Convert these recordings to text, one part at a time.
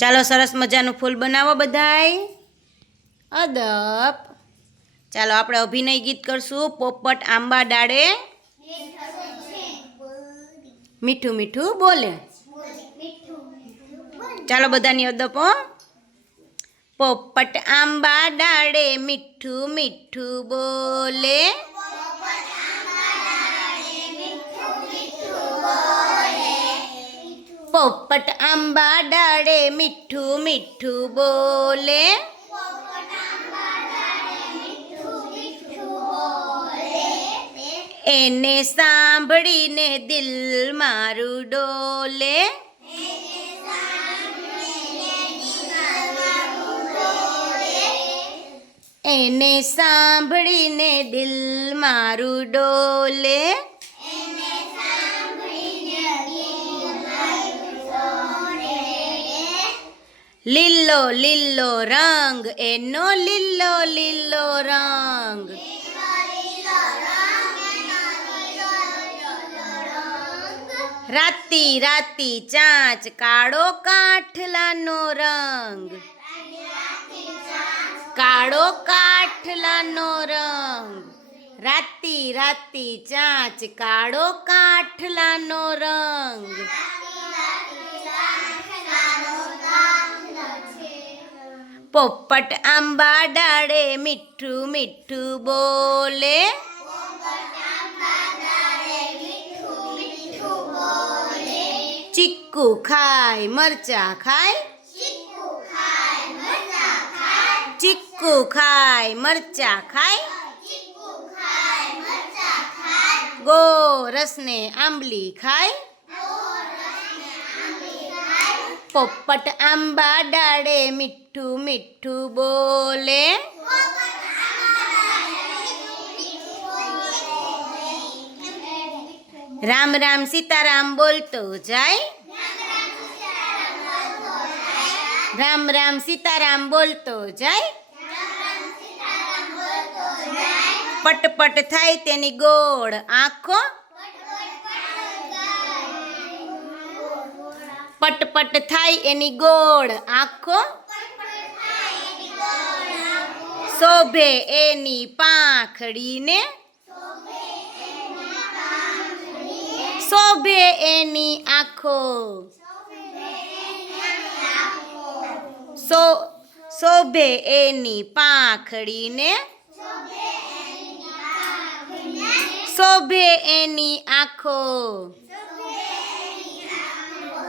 ચાલો સરસ મજાનું ફૂલ બનાવો બધાય. અદપ ચાલો આપણે અભિનય ગીત કરશું. પોપટ આંબા ડાળે. મીઠું મીઠું બોલે. ચાલો બધાની અદપો પોપટ આંબા ડાળે મીઠું મીઠું બોલે. પોપટ આંબા ડાળે મીઠું મીઠું બોલે. એને સાંભળીને દિલ મારું ડોલે. એને સાંભળીને દિલ મારું ડોલે. લીલો લીલો રંગ, એનો લીલો લીલો રંગ. રાતી રાતી ચાંચ, કાળો કાઠલાનો રંગ. કાળો કાઠલાનો રંગ. રાતી રાતી ચાંચ, કાળો કાઠલાનો રંગ. પોપટ આંબા ડાળે મીઠું મીઠું બોલે. ચીક્કુ ખાય, મરચા ખાય. ચીકુ ખાય, મરચા ખાય. ગોરસને આંબલી ખાય. પોપટ આંબા ડાળે મીઠું મીઠું બોલે. રામ રામ સીતારામ બોલતો જાય. રામ રામ સીતારામ બોલતો જાય. પટપટ થાય તેની ગોળ આંખો. પટપટ થાય એની ગોળ. આંખો શોભે એની પાંખડીને શોભે એની આંખો. સો શોભે એની પાંખડીને શોભે એની આંખો.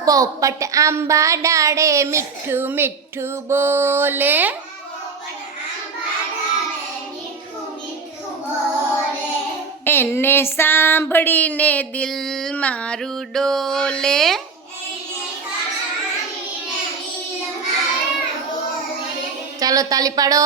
પોપટ આંબા ડાળે મીઠું મીઠું બોલે. એને સાંભળીને દિલ મારું ડોલે. ચાલો તાલી પાડો.